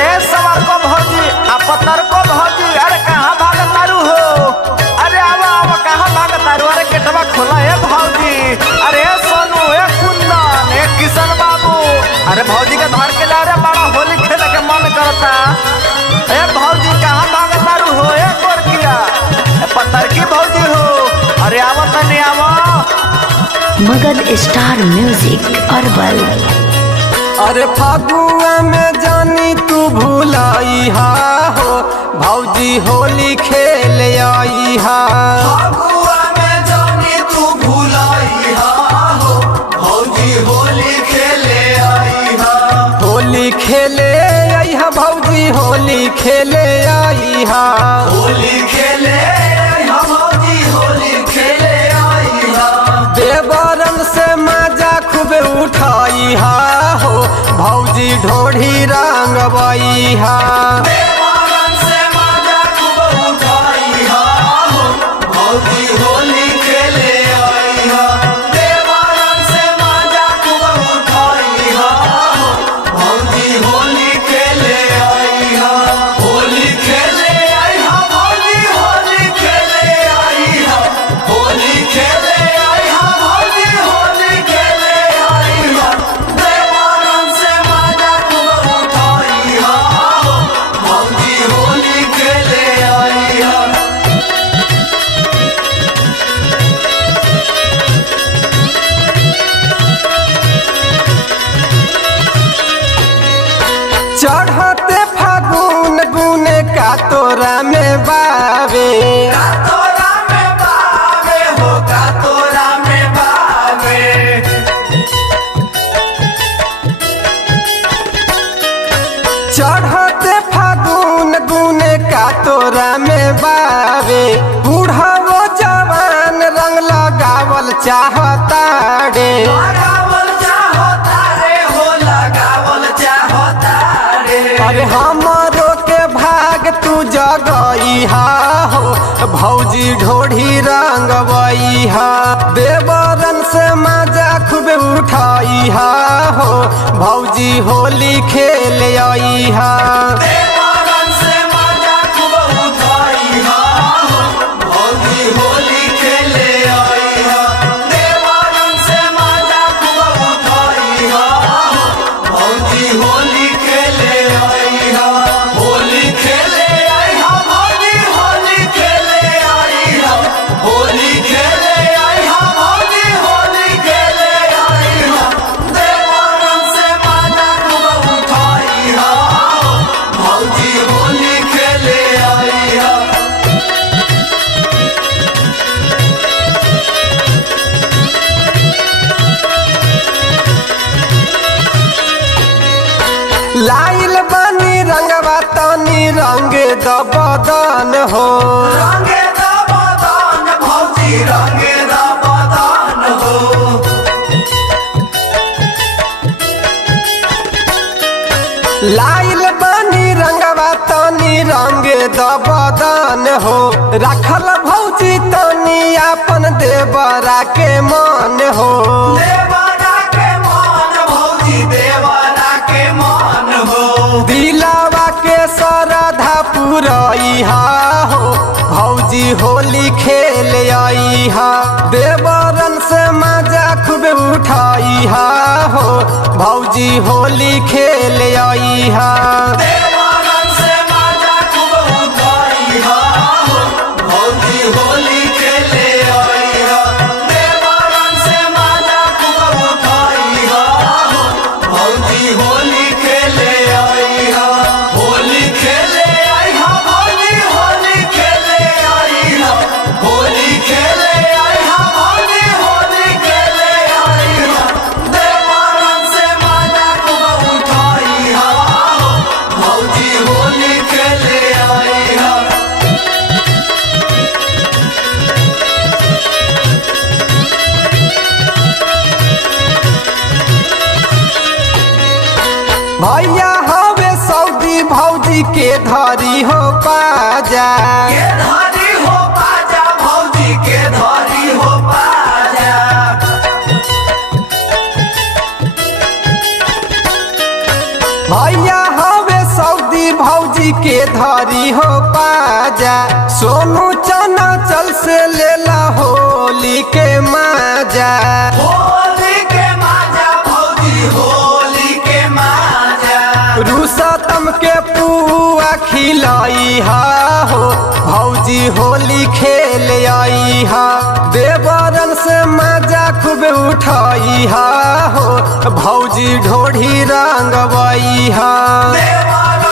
अरे सवार को भौजी आ पत्थर को भौजी, अरे कहाँ भागत तारू हो? अरे आवा आवा कहाँ भागत तारू? अरे गेटवा खोला है भौजी। अरे सोनू ए कुंदन ए किशन बाबू, अरे भौजी के धर के ला रे, बड़ा होली खेले के मन करता। ए भौजी कहाँ भागत तारू हो? ए गोरकिया पत्थर की भौजी हो, अरे आवा तनी आवा। Magadh star music herbal. अरे फागुआ में जानी तू भुलाई हा हो, भौजी होली खेल आई हा। फागुआ में जानी तू भुलाई हा हो, भौजी होली खेले आई हा। होली खेले आई हा भौजी, होली खेले आई हा। होली खेले आई हा भौजी, होली खेले आई हा। देवरन से मजा खूब उठाई हा हो, भौजी ढोढ़ी रंगवाई हा। देवरन से मजा खूब उठाई हा हो, भौजी होली खेले आई हा। देवरन से मजा खूब उठाई हा हो, भौजी होली खेले आई हा। होली खेले आई हा भौजी, होली खेले आई हा। होली खेले आई हा भौजी, होली खेले आई हा। देवरन से मजा खूब उठाई हा हो, भौजी होली खेले आई हा। चढ़ते फागुन गुने का तोरा में बावे। का तोरा में बावे हो, का तोरा में बावे। चढ़ते फागुन गुने का तोरा में बावे। बूढ़ा वो जवान रंग लगावल चाहता रे। लगावल चाहता रे हो, लगावल चाहता रे। अरे हमारो के भाग तू जगई हा हो, भौजी ढोढ़ी रंगवई हा। देवरन से मजा खूब उठाई हा हो, भौजी होली खेल आई हा। देवरन से मजा खूब उठाई हा हो, भौजी होली खेले आई हा। देवरन से मजा खूब उठाई हा हो, भौजी होली खेले आई हा। होली खेले आई हा भौजी, होली खेले आई हा। होली खेले आई हा भौजी, होली खेले आई हा। देवरन से मजा खूब उठाई हा हो, भौजी होली खेले आई हा। लाइल बनी रंगवा तनी रंग द बदन हो। रंगे दा बदन भौजी, रंगे दा बदन हो। लाइल बनी रंगवा तनी रंग द बदन हो। रखल भौजी तनी अपन देवरा के मन हो। देवरा के मन भौजी, देवरा के मन हो। दिलावा के श्रद्धा पुरई हा हो, भौजी होली खेल आई हा। देवरन से मजा खूब उठाई हा हो, भौजी होली खेल आई हा। देवरन से मजा खूब उठाई हा हो, भौजी होली खेले आई हा। देवरन से मजा खूब उठाई हा हो, भौजी होली खेले आई हा। होली खेले आई हा भौजी, होली खेले आई हा। होली खेले आई हा भौजी, होली खेले आई हा। देवरन से मजा खूब उठाई हा हो, भौजी होली खेले आई हा। भैया हवे सऊदी भौजी के धरी हो पाजा। के धारी हो बाजा भौजी, के धारी हो बाजा। भैया हवे सऊदी भौजी के धरी हो पाजा सोनू चना चल से लेला होली के माजा होली के माजा भौजी होली के माजा रुसतम के पुआ खिलाई हा हो भौजी होली खेल आई हा देवरन से मजा खूब उठाई हा हो भौजी ढोढ़ी रंगवई हा देवरन